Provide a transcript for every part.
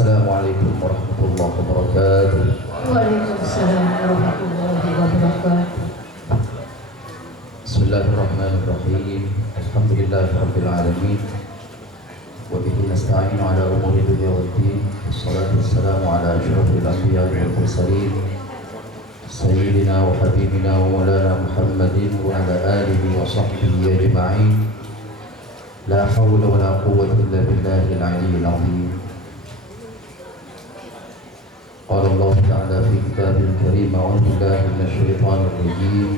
Assalamualaikum warahmatullahi wabarakatuh. Waalaikumsalam warahmatullahi wabarakatuh. Bismillahirrahmanirrahim. Alhamdulillahirabbil alamin. Wa bihi nasta'inu ala umuri dunya waddin. Wassalatu wassalamu ala asyrafil anbiya'i wal mursalin. Sayyidina wa habibina wa maulana Muhammadin wa ala alihi wa sahbihi ajma'in. La hawla wa la quwwata illa billahil aliyyil azim. قال الله تعالى في كتابه الكريم أعوذ بالله من الشيطان الرجيم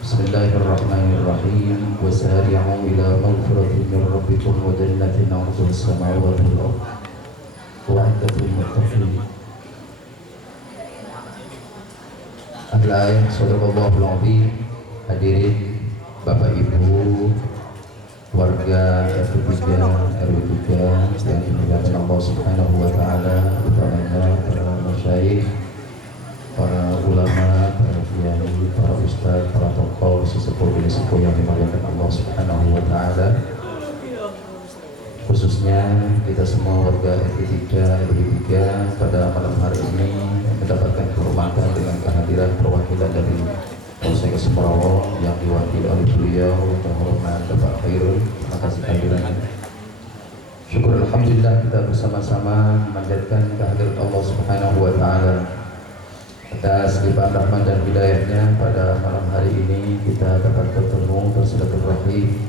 بسم الله الرحمن الرحيم وسارعوا إلى مغفرة من ربكم وجنة عرضها السماوات والأرض أعدت للمتقين. Akhir ayat Sadaqallahul Azim. Hadirin Bapak Ibu, warga RT3 RW3 yang dimuliakan Allah Subhanahu wa taala, utamanya para masyayikh, para ulama, para kiai, para ustaz, para tokoh, sesepuh sesepuh yang dimuliakan Allah Subhanahu wa taala. Khususnya kita semua warga RT3 RW3 pada malam hari ini mendapatkan kehormatan dengan kehadiran perwakilan dari Polsek Semrawon yang diwakili oleh beliau terhormat Bapak Khairul. Terima kasih kehadirannya. Syukur alhamdulillah kita bersama-sama memanjatkan kehadiran Allah Subhanahu wa taala atas limpahan rahmat dan hidayahnya. Pada malam hari ini kita dapat bertemu, bersilaturahim,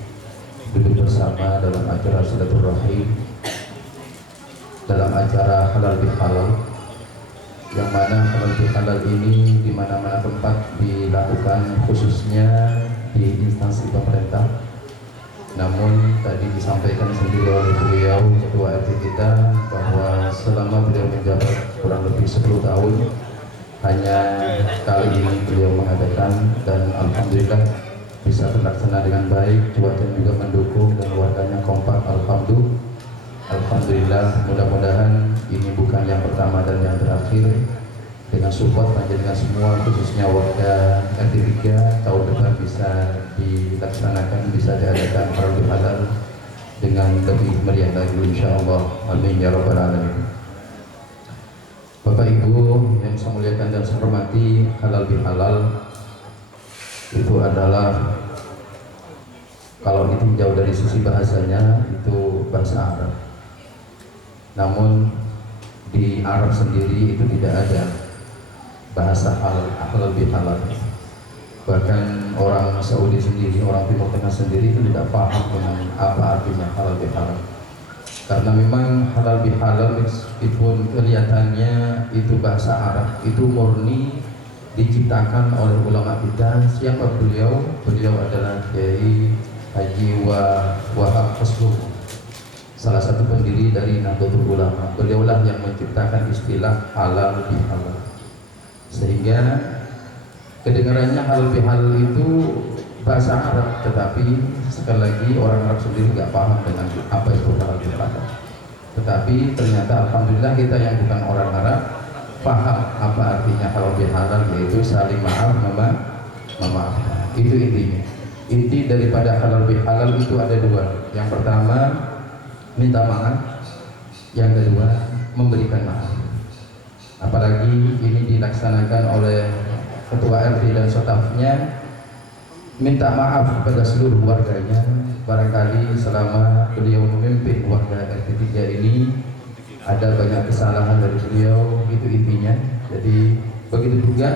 duduk bersama dalam acara silaturahim, dalam acara halal bihalal, yang mana halal bihalal ini di mana-mana tempat dilakukan, khususnya di instansi pemerintah. Namun tadi disampaikan sendiri oleh beliau ketua RT kita bahwa selama beliau menjabat kurang lebih 10 tahun hanya kali ini beliau mengadakan, dan alhamdulillah bisa terlaksana dengan baik, cuaca juga mendukung dan warganya kompak. Alhamdulillah, mudah-mudahan ini bukan yang pertama dan yang terakhir. Dengan support panjenengan semua, khususnya warga RT3, tahun depan bisa dilaksanakan, bisa diadakan halal bihalal dengan lebih meriah lagi insyaallah. Amin ya rabbal alamin. Bapak Ibu yang saya muliakan dan saya hormati, halal bihalal itu adalah, kalau ditinjau dari sisi bahasanya, itu bahasa Arab. Namun di Arab sendiri itu tidak ada bahasa halal bihalal. Bahkan orang Saudi sendiri, orang Timur Tengah sendiri itu tidak paham dengan apa artinya halal bihalal. Karena memang halal bihalal meskipun kelihatannya itu bahasa Arab, itu murni diciptakan oleh ulama kita. Siapa beliau? Beliau adalah Kiai Haji Wahab Hasbul, salah satu pendiri dari Nahdlatul Ulama. Beliaulah yang menciptakan istilah halal bihalal, sehingga kedengarannya halal bihalal itu bahasa Arab, tetapi sekali lagi orang Arab sendiri nggak paham dengan apa itu halal bihalal. Tetapi ternyata alhamdulillah kita yang bukan orang Arab paham apa artinya halal bihalal, yaitu saling maaf memaafkan. Itu intinya. Inti daripada halal bihalal itu ada dua. Yang pertama minta maaf, yang kedua memberikan maaf. Apalagi ini dilaksanakan oleh ketua RT dan stafnya, minta maaf kepada seluruh warganya. Barangkali selama beliau memimpin warga RT3 ini ada banyak kesalahan dari beliau, itu intinya. Jadi begitu juga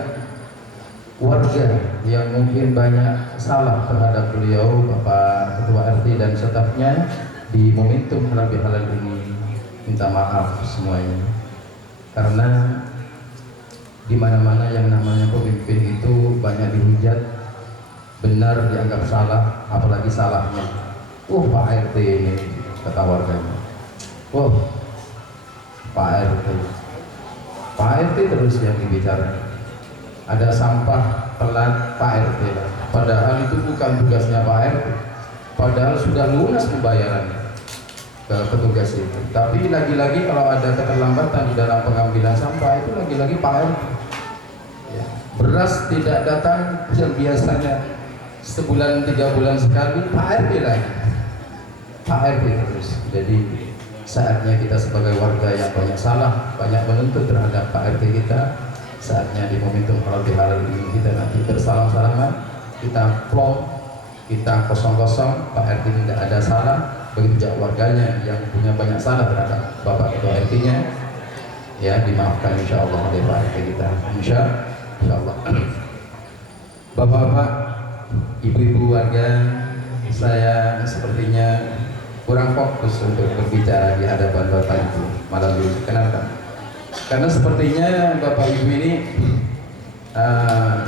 warga yang mungkin banyak salah terhadap beliau, Bapak Ketua RT dan stafnya, di momentum halal bihalal ini minta maaf semuanya. Karena di mana-mana yang namanya pemimpin itu banyak dihujat, benar dianggap salah, apalagi salahnya. Pak RT ini, kata warganya. Pak RT terus yang dibicarakan. Ada sampah pelat Pak RT, padahal itu bukan tugasnya Pak RT, padahal sudah lunas pembayarannya ke petugas itu. Tapi lagi-lagi kalau ada keterlambatan di dalam pengambilan sampah, itu lagi-lagi Pak RT ya. Beras tidak datang yang biasanya sebulan 3 bulan sekali, Pak RT lagi, Pak RT terus. Jadi saatnya kita sebagai warga yang banyak salah, banyak menuntut terhadap Pak RT kita, saatnya di momentum halal bihalal ini kita nanti bersalam-salaman, kita plong, kita kosong-kosong, Pak RT ini tidak ada salah, begitu juga warganya yang punya banyak salah terhadap Bapak Ketua RT-nya, ya dimaafkan insya Allah oleh Pak RT kita, insya Allah. Bapak-bapak, ibu-ibu warga, saya sepertinya kurang fokus untuk berbicara di hadapan Bapak Ibu malam ini. Kenapa? Karena sepertinya Bapak Ibu ini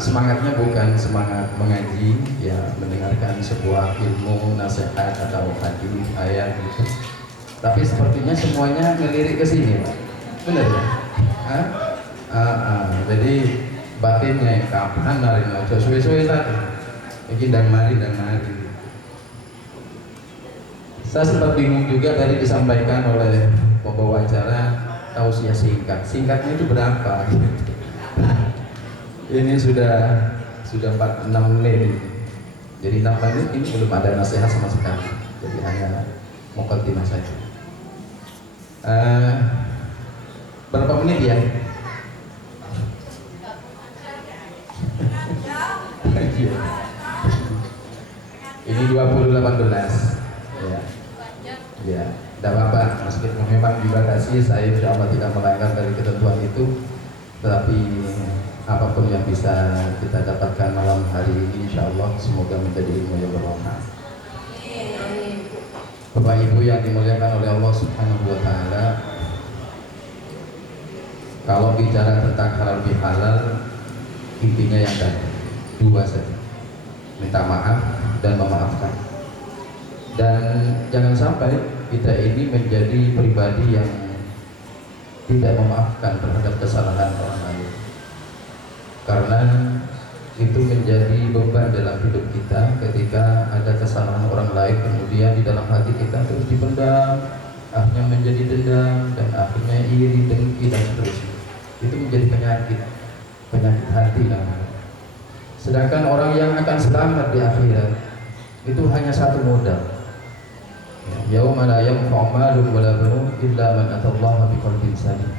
semangatnya bukan semangat mengaji, ya mendengarkan sebuah ilmu, nasihat atau hadis, ayat gitu. Tapi sepertinya semuanya ngelirik ke sini, Pak. Benar ya? Jadi batinnya kapan narin aja suwe-suwe tadi. Ini dan mari. Saya sempat bingung juga tadi disampaikan oleh pembawa acara tausiah singkat. Singkatnya itu berapa? Ini sudah 46 menit. Jadi 6 menit ini belum ada nasihat sama sekali. Jadi hanya mukadimah saja. Berapa menit ya? Ini 2018. Ya, tidak apa-apa, meskipun memang dibatasi, saya insya Allah tidak melanggar dari ketentuan itu, tetapi apapun yang bisa kita dapatkan malam hari ini insya Allah semoga menjadi ilmu yang bermanfaat. Bapak Ibu yang dimuliakan oleh Allah Subhanahu wa Ta'ala, kalau bicara tentang halal bihalal, intinya yang tadi dua saja, minta maaf dan memaafkan. Dan jangan sampai kita ini menjadi pribadi yang tidak memaafkan terhadap kesalahan orang lain, karena itu menjadi beban dalam hidup kita. Ketika ada kesalahan orang lain kemudian di dalam hati kita terus dipendam, akhirnya menjadi dendam dan akhirnya iri, dengki dan seterusnya. Itu menjadi penyakit hati namanya. Sedangkan orang yang akan selamat di akhirat itu hanya satu modal. Yauma la yanfa'u malun wala banun illa man atallaha biqalbin salim.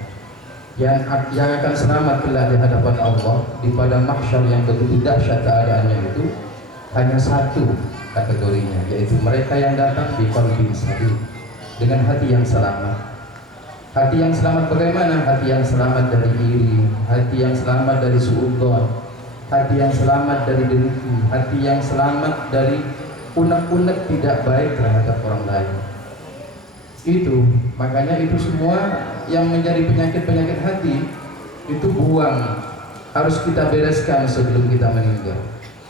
Yang akan selamat kelak di hadapan Allah di padang mahsyar yang begitu dahsyat keadaannya itu hanya satu kategorinya, yaitu mereka yang datang biqalbin salim, dengan hati yang selamat. Hati yang selamat bagaimana? Hati yang selamat dari iri, hati yang selamat dari suudzon, hati yang selamat dari dengki, hati yang selamat dari unek-unek tidak baik terhadap orang lain. Itu makanya itu semua yang menjadi penyakit hati itu buang, harus kita bereskan sebelum kita meninggal.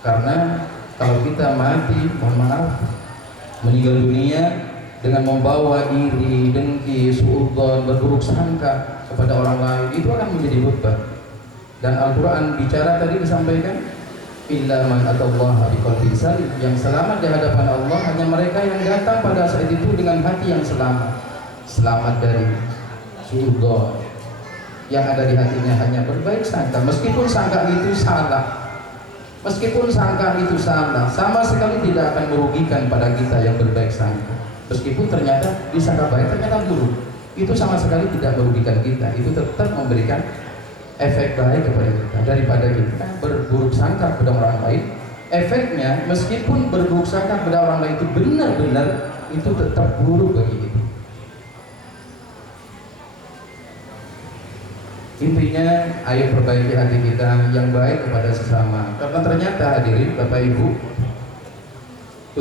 Karena kalau kita mati, mohon maaf, meninggal dunia dengan membawa iri, dengki, suudzon, berburuk sangka kepada orang lain, itu akan menjadi beban. Dan Al-Quran bicara tadi disampaikan, illa man atallaha biqalbin salim, yang selamat di hadapan Allah hanya mereka yang datang pada saat itu dengan hati yang selamat dari suudzon, yang ada di hatinya hanya berbaik sangka, meskipun sangka itu salah, sama sekali tidak akan merugikan pada kita yang berbaik sangka. Meskipun ternyata disangka baik ternyata buruk, itu sama sekali tidak merugikan kita, itu tetap memberikan efek baik kepada kita daripada kita berburuk sangka kepada orang lain. Efeknya meskipun berburuk sangka kepada orang lain itu benar-benar itu tetap buruk bagi kita. Intinya ayo perbaiki hati kita yang baik kepada sesama, karena ternyata hadirin Bapak Ibu,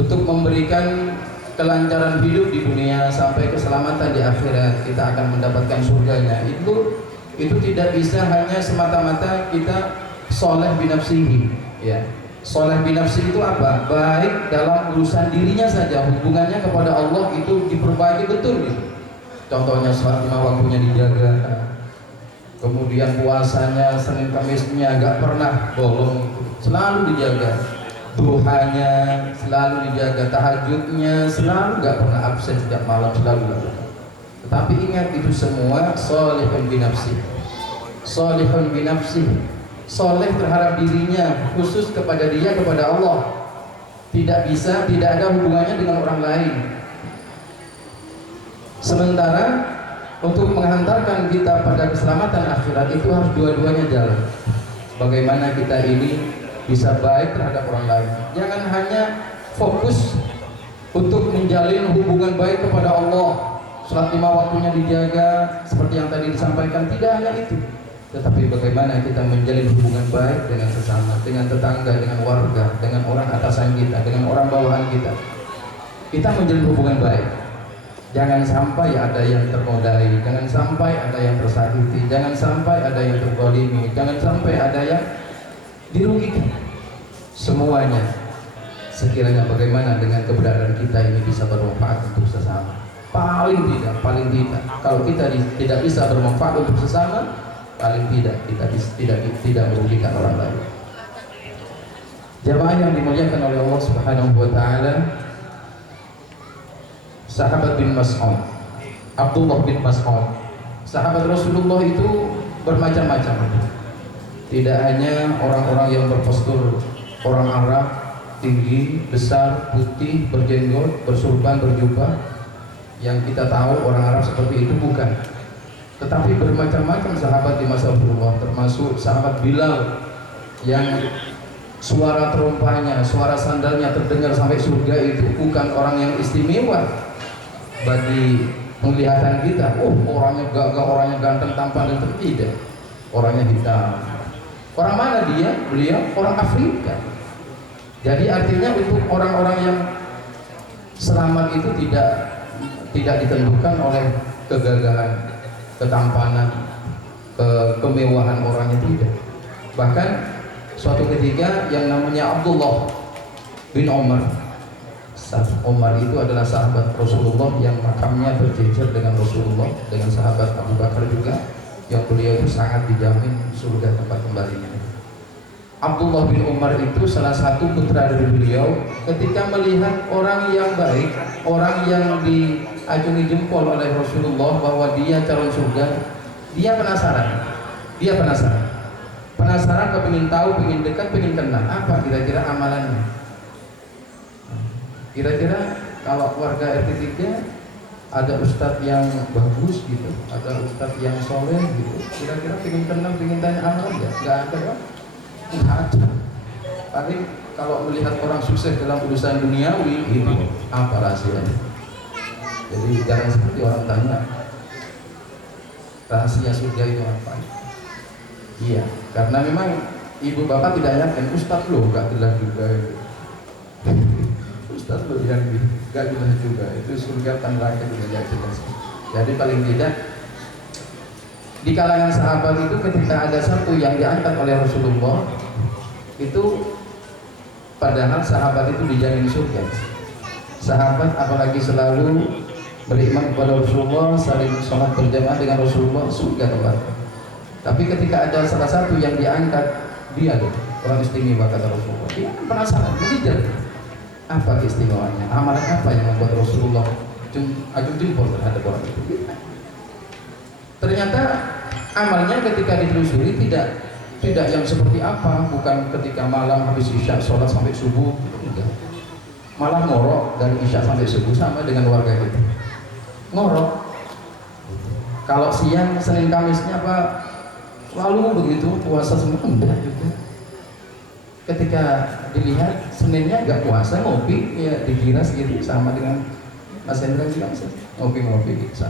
untuk memberikan kelancaran hidup di dunia sampai keselamatan di akhirat, kita akan mendapatkan surganya, itu tidak bisa hanya semata-mata kita soleh binafsihi, ya. Soleh binafsi itu apa? Baik dalam urusan dirinya saja, hubungannya kepada Allah itu diperbaiki betul gitu. Contohnya sholat 5 waktunya dijaga, kemudian puasanya Senin Kamisnya gak pernah bolong, selalu dijaga, duhanya selalu dijaga, tahajudnya selalu gak pernah absen, setiap malam selalu lakukan. Tetapi ingat, itu semua solehun binafsi, soleh terhadap dirinya, khusus kepada dia, kepada Allah. Tidak ada hubungannya dengan orang lain. Sementara untuk menghantarkan kita pada keselamatan akhirat itu harus dua-duanya jalan. Bagaimana kita ini bisa baik terhadap orang lain. Jangan hanya fokus untuk menjalin hubungan baik kepada Allah, sholat 5 waktunya dijaga seperti yang tadi disampaikan. Tidak hanya itu, tetapi bagaimana kita menjalin hubungan baik dengan sesama, dengan tetangga, dengan warga, dengan orang atasan kita, dengan orang bawahan kita. Kita menjalin hubungan baik. Jangan sampai ada yang ternodai, jangan sampai ada yang tersakiti, jangan sampai ada yang terzalimi, jangan sampai ada yang dirugikan. Semuanya sekiranya bagaimana dengan keberadaan kita ini bisa bermanfaat untuk sesama. Paling tidak kalau kita tidak bisa bermanfaat untuk sesama, paling tidak kita tidak merugikan orang lain. Jamaah yang dimuliakan oleh Allah Subhanahu wa taala, sahabat bin Mas'ud, Abdullah bin Mas'ud, sahabat Rasulullah itu bermacam-macam. Tidak hanya orang-orang yang berpostur orang Arab, tinggi, besar, putih, berjenggot, bersurban, berjubah, yang kita tahu orang Arab seperti itu, bukan. Tetapi bermacam-macam sahabat di masa Rasulullah, termasuk sahabat Bilal yang suara terompahnya, suara sandalnya terdengar sampai surga. Itu bukan orang yang istimewa bagi penglihatan kita. Orangnya gagah, orangnya ganteng, tampan, dan tidak. Orangnya hitam. Orang mana dia? Beliau orang Afrika. Jadi artinya untuk orang-orang yang selamat itu tidak ditentukan oleh kegagahan, ketampanan, kemewahan orangnya, tidak. Bahkan suatu ketika yang namanya Abdullah bin Umar itu adalah sahabat Rasulullah yang makamnya berjejer dengan Rasulullah, dengan sahabat Abu Bakar juga, yang beliau itu sangat dijamin surga tempat kembalinya. Abdullah bin Umar itu salah satu putra dari beliau. Ketika melihat orang yang baik, orang yang diacungi jempol oleh Rasulullah bahwa dia calon surga, dia penasaran, kepingin tahu, pengin dekat, pengin kenal apa kira-kira amalannya. Kira-kira kalau warga RT 3 ada ustadz yang bagus gitu, ada ustadz yang soleh gitu, kira-kira pengin kenal, pengin tanya amalan ya? Nggak ada kan? Nggak ada. Paling kalau melihat orang sukses dalam urusan duniawi itu apa rahasianya? Jadi jangan seperti orang tanya rahasia surga itu apa? Iya, karena memang ibu bapak tidak yakin. Ustadz loh nggak jelas juga. Ustadz loh yang nggak jelas juga. Itu surga dan neraka juga nggak jelas. Jadi paling tidak di kalangan sahabat itu ketika ada satu yang diangkat oleh Rasulullah, itu padahal sahabat itu dijamin surga. Sahabat apalagi selalu beriman kepada Rasulullah, saling sholat berjamaah dengan Rasulullah, surga tempat. Tapi ketika ada salah satu yang diangkat, dia loh orang istimewa kata Rasulullah. Dia penasaran, mengejar apa keistimewaannya, amalan apa yang membuat Rasulullah acung jempol terhadap orang itu. Ternyata amalnya ketika ditelusuri tidak yang seperti apa, bukan ketika malam habis isya sholat sampai subuh, enggak. Malah ngorok dari isya sampai subuh sama dengan warga kita. Ngorok. Kalau siang Senin Kamisnya apa selalu begitu puasa semua, enggak juga. Ketika dilihat Seninnya enggak puasa, ngopi ya digiras gitu, sama dengan Mas Hendra bilang ngopi gitu.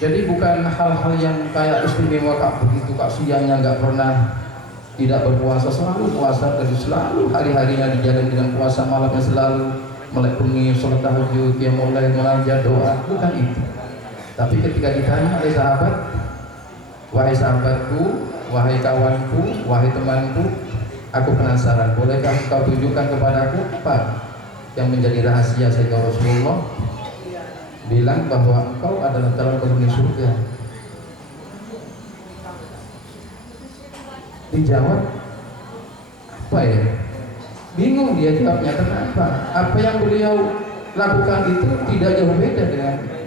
Jadi bukan hal-hal yang kayak istimewa kak begitu, kak siangnya nggak pernah tidak berpuasa, selalu puasa, dan selalu hari-harinya dijalani dengan puasa, malamnya selalu melek bengi, sholat tahajud, dia mulai munajat, doa, bukan itu. Tapi ketika ditanya oleh sahabat, wahai sahabatku, wahai kawanku, wahai temanku, aku penasaran, bolehkah kau tunjukkan kepadaku apa yang menjadi rahasia sehingga Rasulullah bilang bahwa engkau adalah calon penghuni surga? Dijawab apa ya? Bingung dia jawabnya, kenapa? Apa yang beliau lakukan itu tidak jauh beda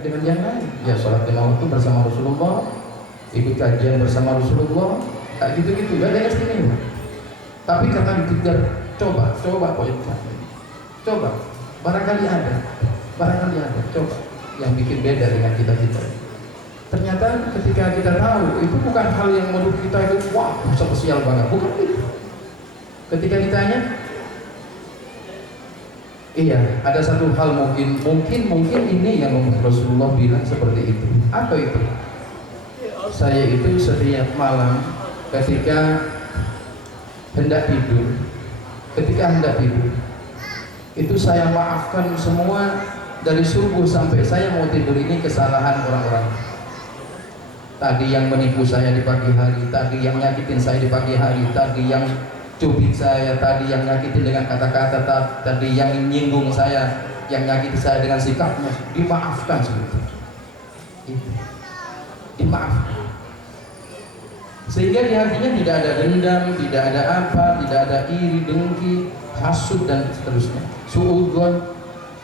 dengan yang lain. Ya sholat 5 waktu bersama Rasulullah, ikut kajian bersama Rasulullah, kayak gitu-gitu, gak ada yang istimewa. Tapi karena dikejar, coba poinnya, coba Barangkali ada, coba yang bikin beda dengan kita. Ternyata ketika kita tahu itu bukan hal yang menurut kita itu wah spesial banget, bukan itu. Ketika ditanya, iya ada satu hal mungkin ini yang Rasulullah bilang seperti itu. Apa itu? Saya itu setiap malam ketika hendak tidur itu saya maafkan semua dari subuh sampai saya mau tidur ini kesalahan orang-orang. Tadi yang menipu saya di pagi hari, tadi yang nyakitin saya di pagi hari, tadi yang cubit saya, tadi yang nyakitin dengan kata-kata, tadi yang nyinggung saya, yang nyakiti saya dengan sikapnya, dimaafkan seperti itu. Dimaafkan. Sehingga di hatinya tidak ada dendam, tidak ada apa, tidak ada iri, dengki, hasud dan seterusnya, suudzon,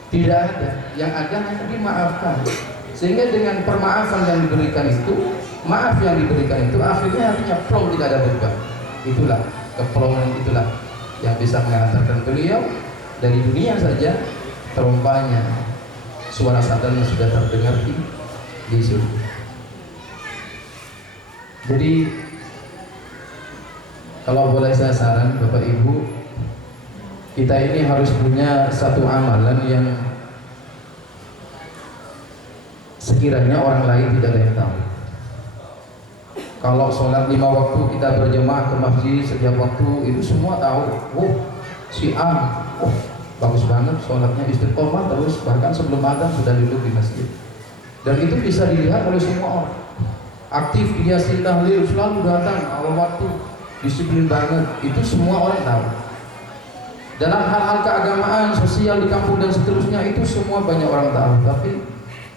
tidak ada. Yang ada hanya dimaafkan. Sehingga dengan permaafan yang diberikan itu, maaf yang diberikan itu, akhirnya hatinya plong, tidak ada beban. Itulah keplongan, itulah yang bisa mengantarkan beliau dari dunia saja terumpanya suara sadarnya sudah terdengar di surga. Jadi kalau boleh saya saran Bapak Ibu, kita ini harus punya satu amalan yang sekiranya orang lain tidak ada yang tahu. Kalau sholat 5 waktu kita berjemaah ke masjid setiap waktu, itu semua tahu. Oh, si A, oh bagus banget sholatnya istiqomah terus, bahkan sebelum adzan sudah duduk di masjid. Dan itu bisa dilihat oleh semua orang. Aktif dia tahlil, selalu datang awal waktu, disiplin banget, itu semua orang tahu. Dalam hal-hal keagamaan, sosial di kampung dan seterusnya, itu semua banyak orang tahu. Tapi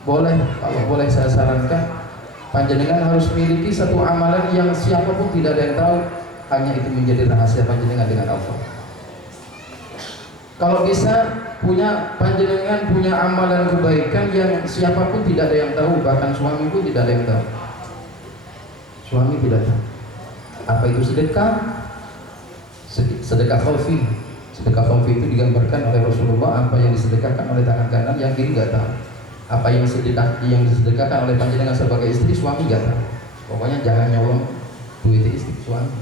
kalau boleh saya sarankan, panjenengan harus miliki satu amalan yang siapapun tidak ada yang tahu, hanya itu menjadi rahasia panjenengan dengan Allah. Kalau bisa panjenengan punya amalan kebaikan yang siapapun tidak ada yang tahu, bahkan suami pun tidak ada yang tahu. Suami tidak tahu. Apa itu sedekah? Sedekah khaufi. Sedekah khaufi itu digambarkan oleh Rasulullah, apa yang disedekahkan oleh tangan kanan yang kiri nggak tahu. Apa yang disedekahkan oleh panjenengan sebagai istri, suami nggak tahu. Pokoknya jangan nyolong duit istri suami.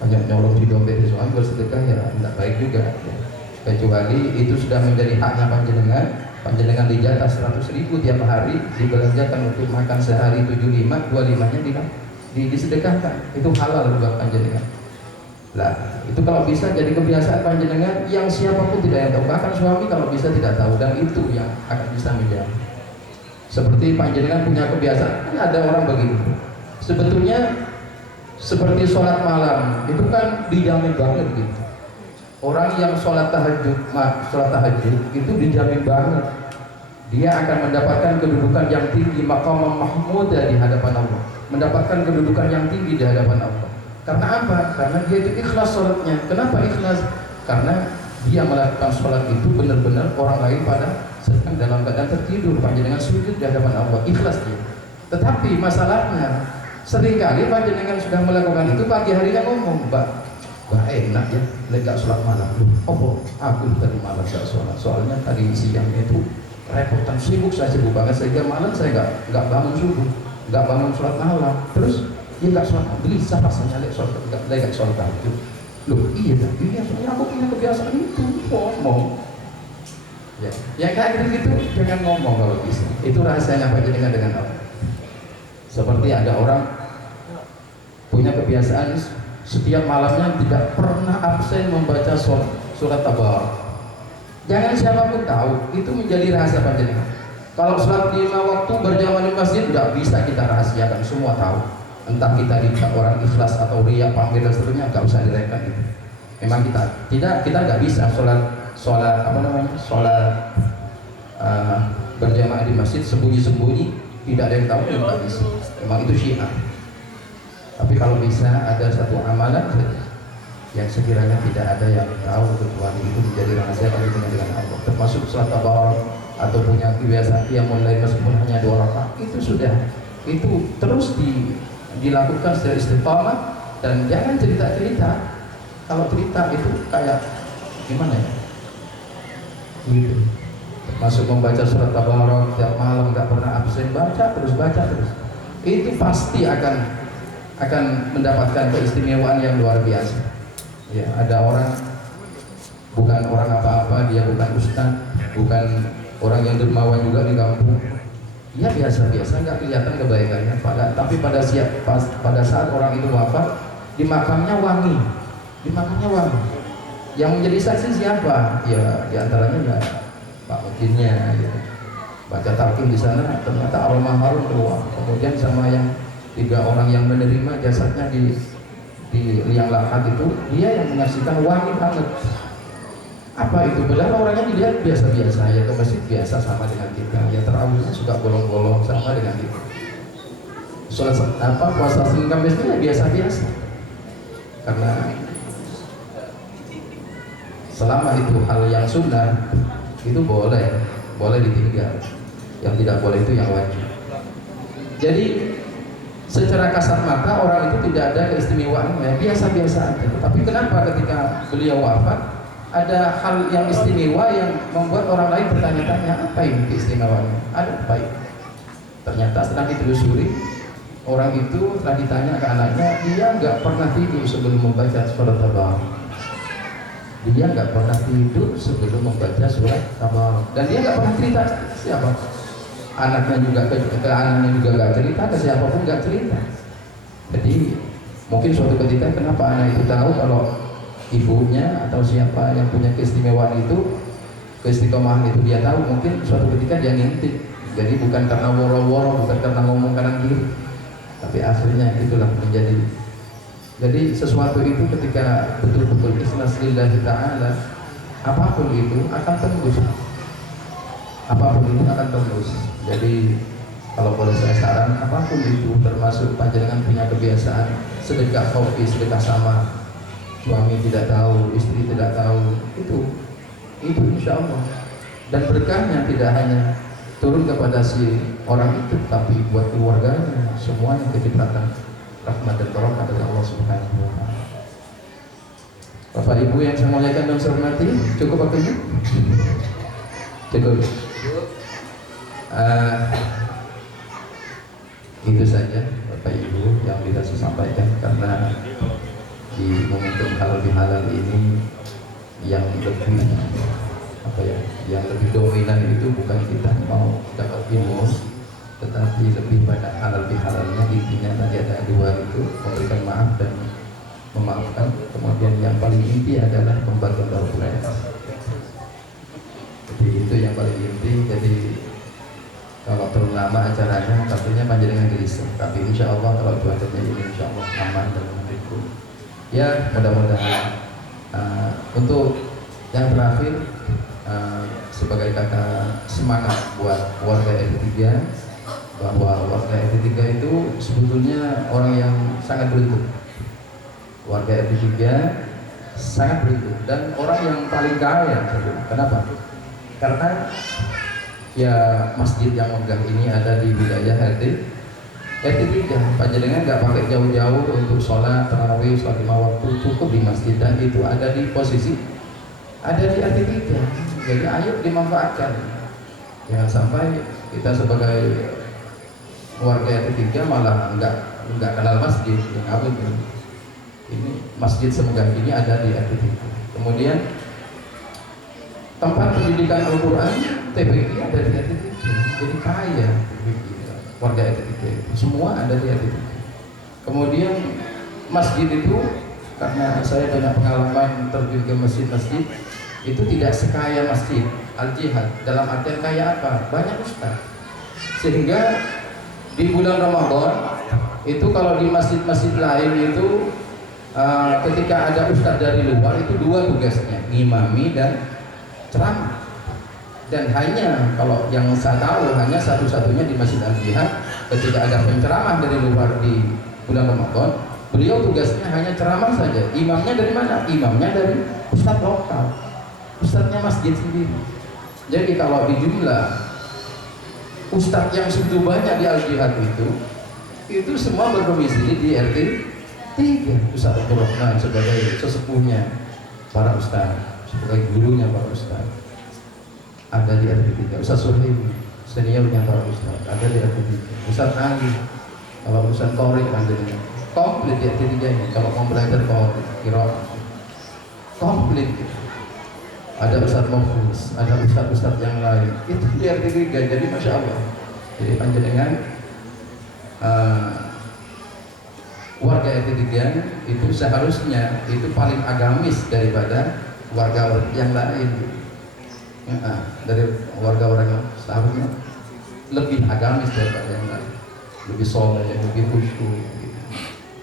Banyak nyolong di dompet suami bersedekah ya tidak baik juga. Kecuali itu sudah menjadi haknya panjenengan dijatah 100.000 tiap hari, dibelanjakan untuk makan sehari 75, 25-nya disedekahkan. Itu halal buat panjenengan. Lah, itu kalau bisa jadi kebiasaan panjenengan yang siapapun tidak yang tahu, bahkan suami kalau bisa tidak tahu, dan itu yang akan bisa menjadi. Seperti panjenengan punya kebiasaan, kan ada orang begitu. Sebetulnya seperti sholat malam itu kan dijamin banget gitu. Orang yang sholat tahajud itu dijamin banget dia akan mendapatkan kedudukan yang tinggi, maqam mahmud di hadapan Allah, mendapatkan kedudukan yang tinggi di hadapan Allah. Karena apa? Karena dia itu ikhlas sholatnya. Kenapa ikhlas? Karena dia melakukan sholat itu benar-benar orang lain pada sedang dalam keadaan tertidur, panjenengan sujud di hadapan Allah, ikhlas dia. Tetapi masalahnya seringkali panjenengan sudah melakukan itu, pagi harinya ngomong, Mbak enak ya, lega sholat malam. Oh, aku tadi malam gak sholat, soalnya tadi siang itu repotan, sibuk banget sehingga malam saya nggak bangun subuh, nggak bangun sholat malam. Terus dia nggak sholat, bisa rasanya lega sholat itu. Loh iya soalnya aku punya kebiasaan itu, ngomong. Ya kayak gitu jangan ngomong kalau bisa. Itu rahasianya panjenengan dengan Allah. Seperti ada orang punya kebiasaan setiap malamnya tidak pernah absen membaca surat Tabarak. Jangan siapapun tahu, itu menjadi rahasia panjenengan. Kalau sholat 5 waktu berjamaah di masjid tidak bisa kita rahasiakan, semua tahu. Entah kita orang ikhlas atau riya, pamer dan seterusnya, nggak usah direken itu. Memang kita nggak bisa sholat berjamaah di masjid sembunyi-sembunyi, tidak ada yang tahu, nggak bisa. Memang itu syiar. Tapi kalau bisa ada satu amalan yang sekiranya tidak ada yang tahu, kecuali itu menjadi rahasia dengan Allah, termasuk sholat tabarak atau punya kebiasaan yang mulai meskipun hanya 2 rakaat, itu sudah, itu terus dilakukan secara istiqamah. Dan jangan cerita-cerita. Kalau cerita itu kayak gimana ya, gitu. Termasuk membaca surat Tabarak tiap malam, nggak pernah absen, baca terus. Itu pasti akan mendapatkan keistimewaan yang luar biasa. Ya, ada orang bukan orang apa-apa, dia bukan ustaz, bukan orang yang dermawan juga di kampung. Dia biasa-biasa, nggak kelihatan kebaikannya. Tapi pada saat orang itu wafat, di makamnya wangi. Yang menjadi saksi siapa? Ya, diantaranya ya Pak Mutinnya. Ya. Baca talqin di sana, ternyata aroma harum keluar. Kemudian sama yang 3 orang yang menerima jasadnya di liang lahat itu, dia yang menyaksikan wangi banget. Apa itu? Padahal orangnya dilihat biasa-biasa, ya ke masjid biasa sama dengan kita, ya terawihnya suka bolong-bolong sama dengan kita. Puasa Senin Kamis itu ya biasa-biasa. Karena selama itu hal yang sunnah itu boleh ditinggal. Yang tidak boleh itu yang wajib. Jadi secara kasat mata orang itu tidak ada keistimewaannya, biasa-biasa aja. Tapi kenapa ketika beliau wafat ada hal yang istimewa yang membuat orang lain bertanya-tanya, apa ini keistimewaannya? Ada apa ini? Ternyata setelah ditelusuri, orang itu telah ditanya ke anaknya, dia nggak pernah tidur sebelum membaca surat Tabarak. Dia nggak pernah tidur sebelum membaca surat Tabarak. Dan dia nggak pernah cerita siapa. Anaknya juga ke anaknya juga nggak cerita, ke siapapun nggak cerita. Jadi mungkin suatu ketika kenapa anak itu tahu kalau ibunya atau siapa yang punya keistimewaan itu, keistiqomahan itu dia tahu, mungkin suatu ketika dia ngintip. Jadi bukan karena woro-woro, bukan karena ngomong kanan kiri, tapi aslinya itulah menjadi. Jadi sesuatu itu ketika betul-betul ikhlas lillahi ta'ala, apapun itu akan tembus. Jadi kalau boleh saya saran, apapun itu, termasuk panjenengan punya kebiasaan sedekah kopi, sedekah sama, suami tidak tahu, istri tidak tahu, itu insya Allah. Dan berkahnya tidak hanya turun kepada si orang itu, tapi buat keluarganya semuanya kecipratan rahmat dan barokah dari Allah Subhanahu wa taala. Bapak Ibu yang saya muliakan dan saya hormati, cukup waktunya? Cukup. Itu saja Bapak Ibu yang bisa saya sampaikan, karena di momentum halal ini yang lebih dominan itu bukan kita mau dapat ilmu, tetapi lebih pada halal bihalalnya. Intinya tadi ada 2 itu, memberikan maaf dan memaafkan. Kemudian yang paling inti adalah membantu orang. Jadi itu yang paling inti. Jadi kalau terlalu lama acaranya tentunya panjenengan gelisah, tapi insya Allah kalau cuacanya ini insya Allah aman dan mendukung. Ya mudah-mudahan untuk yang terakhir sebagai kata semangat buat warga RT3, bahwa warga RT3 itu sebetulnya orang yang sangat beruntung. Warga RT3 sangat beruntung dan orang yang paling kaya. Kenapa? Karena ya masjid yang megah ini ada di wilayah RT3. Panjenengan nggak pakai jauh-jauh untuk sholat tarawih, sholat 5 waktu, cukup di masjid, dan itu ada di posisi ada di RT3. Jadi ayo dimanfaatkan. Jangan sampai kita sebagai warga RT3 malah nggak kenal masjid. Ini masjid semegah ini ada di RT3. Kemudian tempat pendidikan Al-Quran TPI ada di RT3. Jadi kaya warga RT3 semua ada di RT3. Kemudian masjid itu, karena saya banyak pengalaman terjun ke masjid-masjid, itu tidak sekaya masjid Al-Jihad. Dalam artian kaya apa? Banyak ustaz. Sehingga di bulan Ramadan itu kalau di masjid-masjid lain itu ketika ada ustaz dari luar itu 2 tugasnya, ngimami dan ceramah. Dan hanya kalau yang saya tahu hanya satu-satunya di Masjid Al-Jihad, ketika ada penceramah dari luar di bulan Ramadan, beliau tugasnya hanya ceramah saja. Imamnya dari mana? Imamnya dari ustadz lokal, ustadznya masjid sendiri. Jadi kalau di jumlah ustadz yang segitu banyak di Al-Jihad itu semua berdomisili di RT3. Ustadz Abdul Rahman sebagai sesepuhnya para ustadz, sebagai gurunya para ustadz. ada di RT3. Ustaz Suhaim seniornya para ustaz ada di RT3. Ustaz Ali kalau urusan korek panjenengan komplit di RT3 ini. Kalau mau belajar korek kira komplit. Ada Ustaz Mufus, ada ustaz-ustaz yang lain itu di RT3. Jadi masya Allah. Jadi panjenengan warga RT3 itu seharusnya itu paling agamis daripada warga yang lain. Dari warga orang yang seharusnya lebih agamis daripada yang lain, lebih soleh, lebih khusyuk gitu.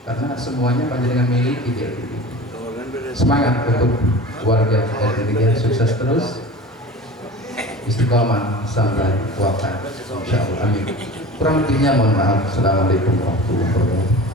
Karena semuanya panjenengan miliki dia. Semangat untuk warga RT3, sukses terus, istiqomah sampai wafat, insyaallah, amin. Kurang lebihnya mohon maaf. Assalamualaikum warahmatullahi wabarakatuh.